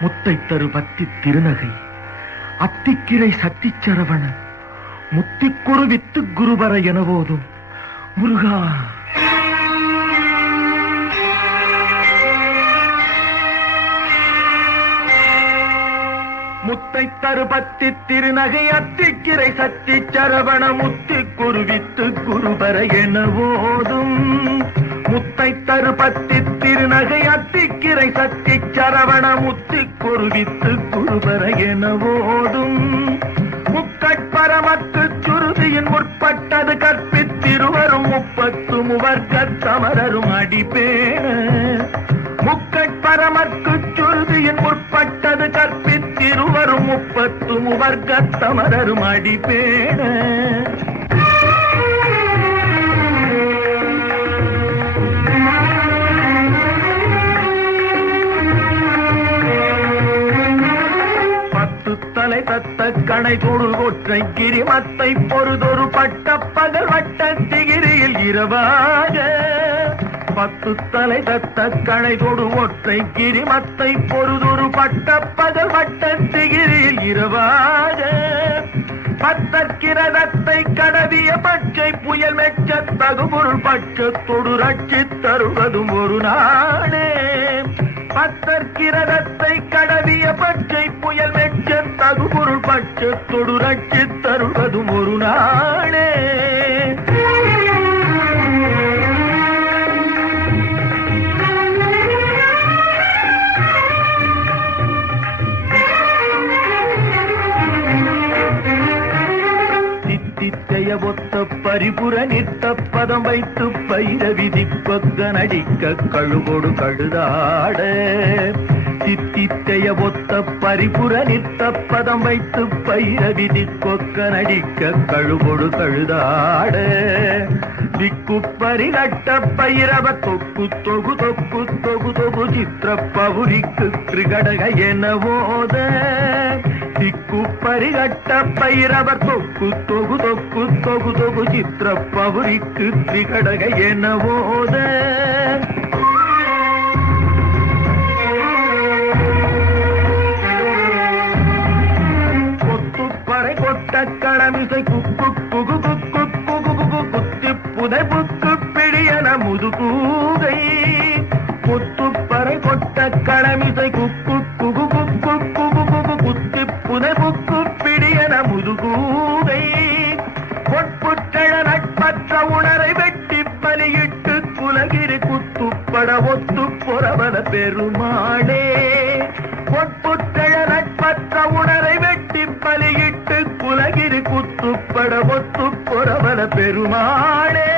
முத்தை தரு பத்தி திருநகை அத்திக்கிரை சத்திச்சரவண முத்திக்குரு வித்து குருபர என போதும் முருகா. முத்தை தருபத்தி திருநகை அத்திக்கிரை சத்தி சரவண முத்தி குருவித்து குருபர என போதும் முத்தை தருபத்தி திருநகை அத்திக்கிரை சத்தி சரவண முத்து குருவித்து குருபர என ஓடும் முக்கட்பரமத்து சுருதியின் முற்பட்டது கற்பித்திருவரும் முப்பத்து முவர்க்க சமரரும் அடிப்பேன. முக்கட்பரமற்கு சுருதியின் முற்பட்டது கற்பித்திருவரும் முப்பத்து முவர்க்க சமரரும் அடிப்பேன. பத்து தலை தத்த கணை தொடு ஒற்றை கிரிமத்தை பொறுதொரு பட்ட பகல் வட்ட திகிரியில் இரவாக. பத்து தலை தத்த கணை தொடு ஒற்றை கிரிமத்தை பொறுதொரு பட்ட பகல் வட்ட திகிரியில் இரவாக. பத்தற்கிரதத்தை கடவிய பச்சை புயல் மெச்ச தகுபொருள் பட்சத்தொடு ரட்சி தருவதும் ஒரு நாளே. பத்தற்கிரதத்தை கடவிய பச்சை தகுபொருள் பட்சத்தொடு ரட்சித் தருவதும் ஒரு நாளே தித்தித்தைய ஒத்த பரிபுர நித்த பதம் வைத்து பயிர விதிப்பக்க நடிக்க கழுகொடு கழுதாட. சித்தித்தைய ஒத்த பரிபுர நித்த பதம் வைத்து பயிர விதிப்பொக்க நடிக்க கழுகொடு கழுதாட. திக்கு பரிகட்ட பயிரவ தொக்கு தொகு தொக்கு தொகு தொகு சித்திர பவுரிக்கு திரிகடக என போத திக்கு பரிகட்ட பைரவர் தொக்கு தொகு தொக்கு தொகு தொகு சித்திர பவுரிக்கு திகடக என கொத்துப்பறை கொட்ட களமிசை குக்கு குகு குக்கு குகு குகு குத்தி புதை புக்கு பிடியன முதுகூகை கொத்துப்பறை கொட்ட களமிசை குக்கு குகு குக்கு குகு குத்துப்பட ஒத்து பொறவன பெருமாளே. பொற்புற்றழ நட்பற்ற உணரை வெட்டி பலியிட்டு குலகிரி குத்துப்பட ஒத்து பொறவன பெருமாள்.